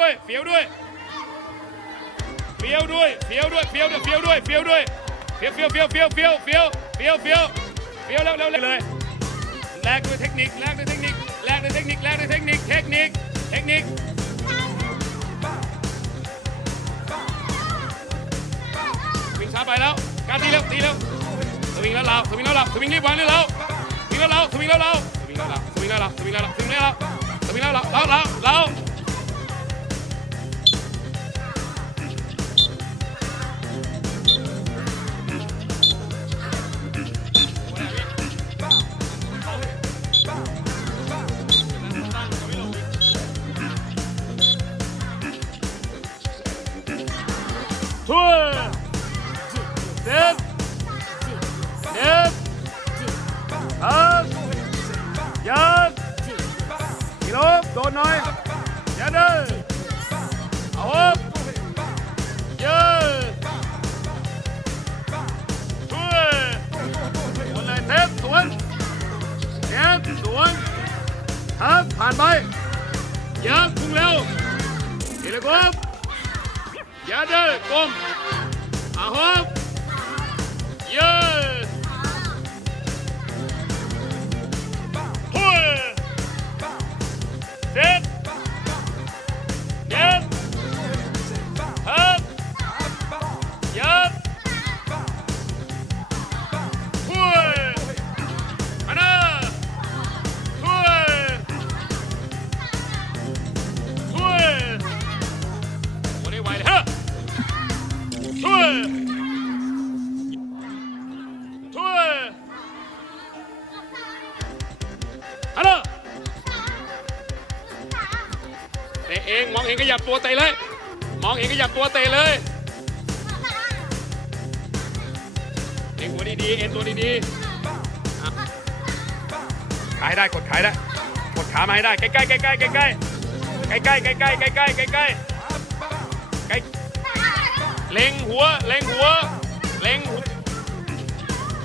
ด้วยเฟี้ยวด้วยเฟี้ยวด้วยเฟี้ยวด้วยเฟี้ยวด้วยเฟี้ยวด้วยเฟี้ยวด้วยเฟี้ยวเฟี้ยวเฟี้ยวเฟี้ยวเฟี้ยวเฟี้ยวเฟี้ยวเฟี้ยวเฟี้ยวแล้วแล้วเลยแลกด้วยเทคนิคแลกด้วยเทคนิคแลกด้วยเทคนิคแลกด้วยเทคนิคเทคนิคเทคนิควิ่งช้าไปแล้วการตีเร็วตีเร็วสวิงแล้วเราสวิงแล้วเราสวิงรีบวางเลยเราสวิงแล้วเราสวิงแล้วเราสวิงแล้วเราสวิงแล้วเราสวิงแล้วเราสวิงแล้วเราสวิงแล้วเราเราเรา บตัวเตะเลย มองเองก็หยับตัวเตะเลยเองหัวดีๆเอ็นตัวดีๆขายได้กดขายได้กดขามาให้ได้ใกล้ๆใกล้ๆใกล้ๆใกล้ๆใกล้ๆใกล้ๆใกล้ๆใกล้ๆใกล้ๆใกล้ใกล้เล็งหัวเล็งหัวเล็งหัว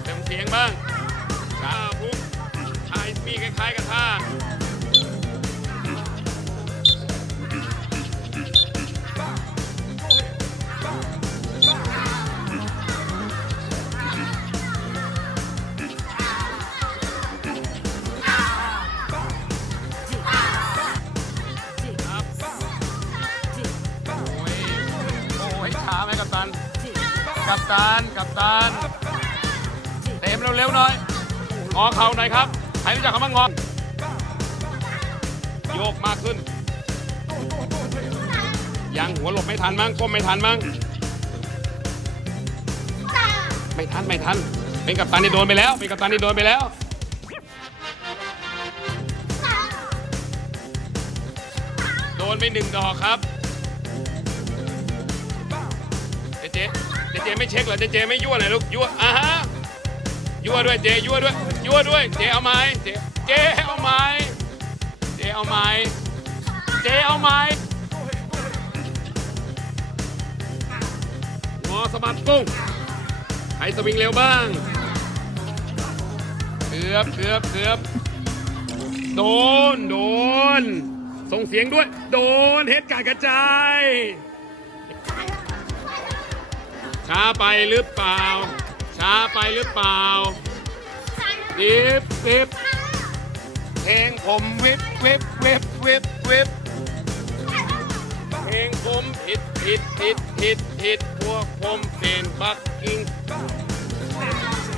เต็มเสียงบ้างช้าปุ๊บชายมีคล้ายๆกับท่า ไหมกัปตัน กัปตัน กัปตัน เต็มเร็วๆหน่อย งอเข่าหน่อยครับ ใครรู้จักคำว่างอ โยกมากขึ้น ยังหัวหลบไม่ทันมั้งก้มไม่ทันมั้ง ไม่ทันไม่ทัน เป็นกัปตันที่โดนไปแล้ว เป็นกัปตันที่โดนไปแล้วโดนไปหนึ่งดอกครับ เจเจเจเจไม่เช็คเหรอเจเจไม่ยั่วเลยลูกยั่วอ่าฮะยั่วด้วยเจยั่วด้วยยั่วด้วยเจเอาไหมเจเจเอาไหมเจเอาไหมเจเอาไหม้งอสะบัดปุ้งให้สวิงเร็วบ้างเกือบเกือบเกือบโดน โดน ส่งเสียงด้วย โดน เฮ็ดการกระจาย ช้าไปหรือเปล่า ช้าไปหรือเปล่า ดิบดิบเพลงผมวิบวิบวิบวิบวิบเพลงผมผิดผิดผิดผิดผิดพวกผมเป็นบักกิ้ง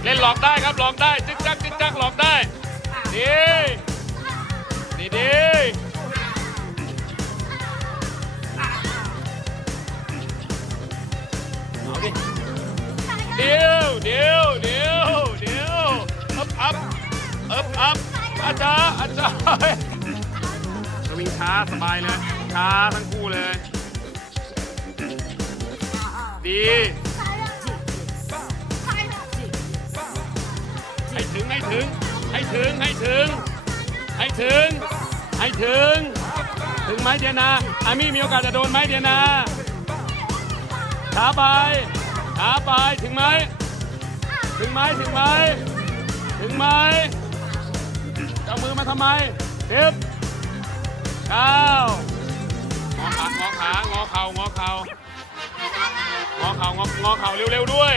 เล่นหลอกได้ครับหลอกได้จึ๊กจักจึ๊กจักหลอกได้ดีดีดี อาจารย์อาจารย์สวิงช้าสบายเลยช้าทั้งคู่เลย ดีให้ถึงให้ถึงให้ถึงให้ถึงให้ถึงให้ถึง ถึงไหมเดียนาอามี่มีโอกาสจะโดนไหมเดียนาช้าไปช้าไปถึงไหมถึงไหมถึงไหมถึงไหม จะเอามือมาทำไมสิบเก้างอขาเข่างอเข่างองอเข่าเร็วๆด้วย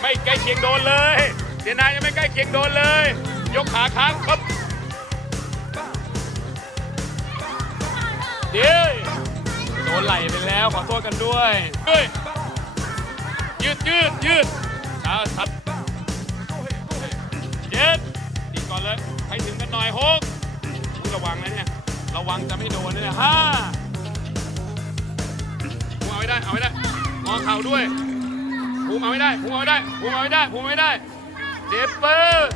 ไม่ใกล้เคียงโดนเลยเดียนายยังไม่ใกล้เคียงโดนเลย ยกขาค้างปั๊บเดี๋ยวโดนไหลไปแล้วขอโทษกันด้วยเฮ้ยยืดยืดยืดขาสับเย็ดดีก่อนเลย ให้ถึงกันหน่อยหกระวังนะเนี่ย ระวังจะไม่โดนเนี่ยห้าภูมิเอาไว้ได้ เอาไว้ได้งองเข่าด้วยภูมิเอาไว้ได้ภูมิเอาไว้ได้ภูมิเอาไว้ได้ภูมิเอาไว้ได้เจ็บเปอร์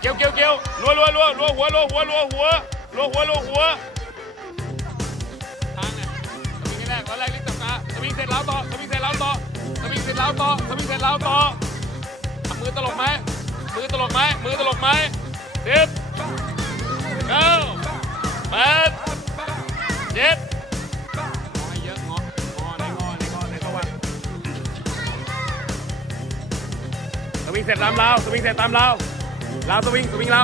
เกี่ยวเกี่ยวเกี่ยวรัวรัวรัวรัวหัวรัวหัวรัวหัวรัวหัวรัวหัวทางเนี่ยสวิงแรกแล้วแรกลิฟต์จับขาสวิงเสร็จแล้วต่อสวิงเสร็จแล้วต่อสวิงเสร็จแล้วต่อสวิงเสร็จแล้วต่อมือตลกไหม มือตลกไหมมือตลกไหมสิบเก้าแปดเจ็ดงอให้เยอะงองอไหนงอไหนงอไหนตะวันสวิงเสร็จตามเราสวิงเสร็จตามเราเราสวิงสวิงเรา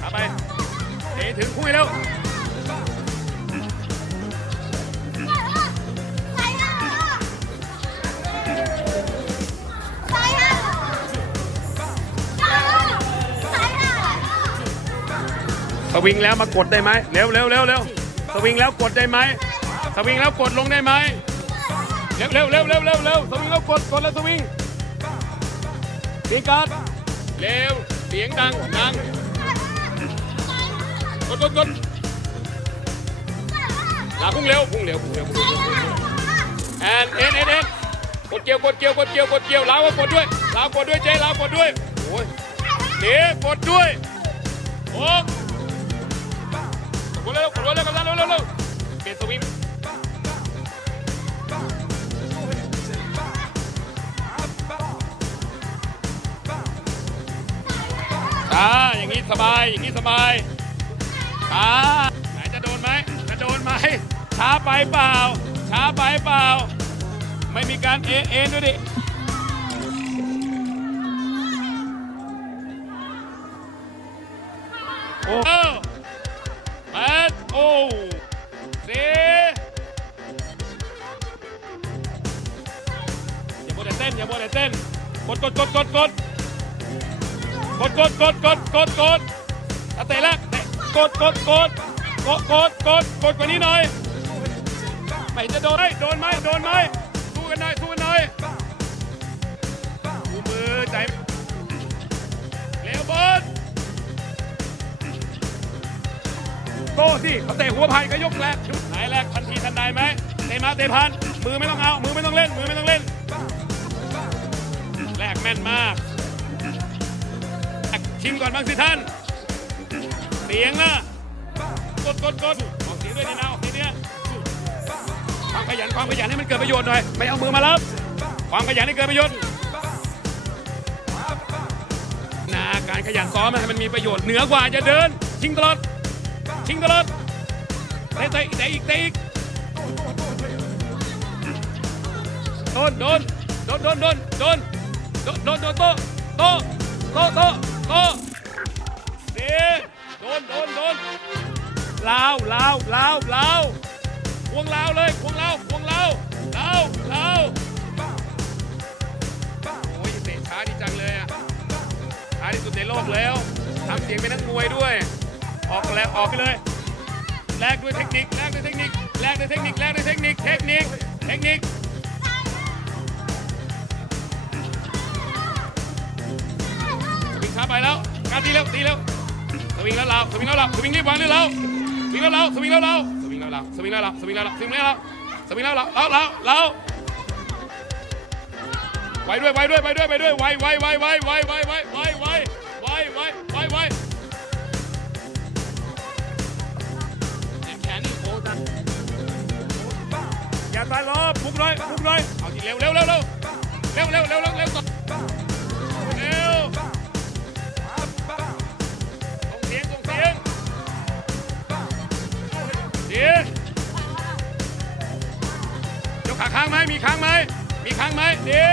ขาไปเตะถึงพุ่งให้เร็ว สวิงแล้วมากดได้ไหมเร็วเร็วเร็วเร็วสวิงแล้วกดได้ไหมสวิงแล้วกดลงได้ไหมเร็วเร็วเร็วเร็วเร็วเร็วสวิงแล้วกดกดแล้วสวิงดีการดเร็วเสียงดังดังกดกดกดลาพุ่งเร็วพุ่งเร็วพุ่งเร็วพุ่งเร็วพุ่งเร็วแอนเอ็นเอ็นเอ็นกดเกี่ยวกดเกี่ยวกดเกี่ยวกดเกี่ยวลาวก็กดด้วยลาวกดด้วยเจ๊ลาวกดด้วยโอ้ยเดี๋ยวกดด้วยโอ้ กดเร็วกดเร็วกดเร็วเร็วเร็วเปลี่ยนสวิงช้าอย่างนี้สบายอย่างนี้สบายช้าไหนจะโดนไหมจะโดนไหมช้าไปเปล่าช้าไปเปล่า ไม่มีการเอเอ็นด้วยดิ ดกดกดกดกดกดกดกดกดกดกดเตะแล้วเตะกดกดกดกดกดกดกดกว่านี้หน่อยไม่จะโดนไหมโดนไหมโดนไหมสู้กันหน่อยสู้กันหน่อยดูมือใจเร็วบอลโต้สิเตะหัวพันก็ยกแรกไหนแรกทันทีทันใดไหมเตะมาเตะพันมือไม่ต้องเอามือไม่ต้องเล่นมือไม่ต้องเล่น ม่นมากชิมก่อนบ้างสิท่าน เสียงนะกดกดกดออกเสียงด้วยนี่นะออกเสียงเนี้ยความขยันความขยันให้มันเกิดประโยชน์หน่อยไม่เอามือมารับ ความขยันให้เกิดประโยชน์นาการขยันซ้อมให้มันมีประโยชน์เหนือกว่าจะเดิน ชิงตลอดชิงตลอดเตะเตะเตะอีกเตะอีกโดนโดนโดนโดนโดนโดน โดนโดนโดนโตะโตะโตะโตะโตะเดีโดนโดนโดนลาวลาวลาวลาวควงลาวเลยควงลาวควงลาวลาวลาวโอ้ยเตะช้าดีจังเลยอะช้าที่สุดในโลกแล้วทำเสียงเป็นนักมวยด้วย ออกแล้วออกไปเลยแลกด้วยเทคนิคแลกด้วยเทคนิคแลกด้วยเทคนิคแลกด้วยเทคนิคเทคนิคเทคนิค ไปแล้วการตีเร็วตีเร็วสวิงแล้วเราสวิงแล้วเราสวิงรีบวางเลยเราสวิงแล้วเราสวิงแล้วเราสวิงแล้วเราสวิงแล้วเราสวิงแล้วเราสวิงแล้วเราสวิงแล้วเราเราเราเราไว้ด้วยไว้ด้วยไว้ด้วยไว้ด้วยไว้ไว้ไว้ไว้ไว้ไว้ไว้ไวไวไวไวไวไวแขนนี่โอ้ตันอย่าตายรอปุกเลยปุกเลยเอาทีเร็วเร็วเร็วเร็วเร็วเร็วเร็วเร็ว ค้างไหมมีค้างไหมมีค้างไหมดี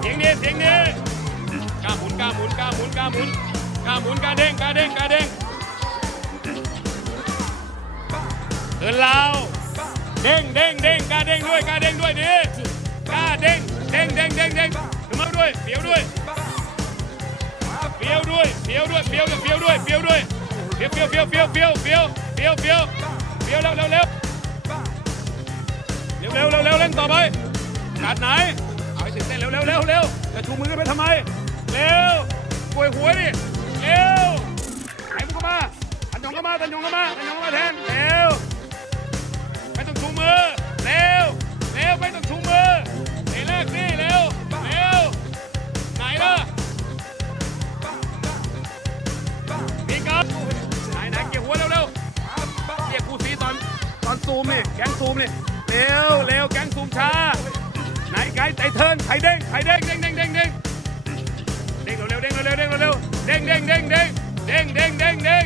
เสียงดีเสียงดีกล้าหมุนกล้าหมุนกล้าหมุนกล้าหมุนกล้าหมุนกล้าเด้งกล้าเด้งกล้าเด้งเดินลาเด้งเด้งเด้งกล้าเด้งด้วยกล้าเด้งด้วยดิกล้าเด้งเด้งเด้งเด้งเด้งขึ้นมาด้วยเปียวด้วยเปียวด้วยเปียวด้วยเปียวด้วยเปียวด้วยเปียวด้วย เปียวเปียวเปียวเปียวเปียวเปียวเปียวเปียวเปียวเร็วเร็วเร็วเร็วเร็วเร็วเร็วเร่งต่อไปกัดไหนเอาให้ถึงเต้นเร็วเร็วเร็วเร็วจะชูมือขึ้นไปทำไมเร็วป่วยหัวดิเร็วไหนมึงเข้ามาตันยงก็มาตันยงก็มาตันยงก็มาแทนเร็ว ซูมนี่แกงซูมนี่เร็วเร็วแกงซูมช้าไหนไกด์ไตเทิร์นไข่เด้งไข่เด้งเด้งเด้งเด้งเด้งเด้งเร็วเร็วเด้งเร็วเร็วเด้งเร็วเร็วเด้งเด้งเด้งเด้งเด้งเด้งเด้งเด้ง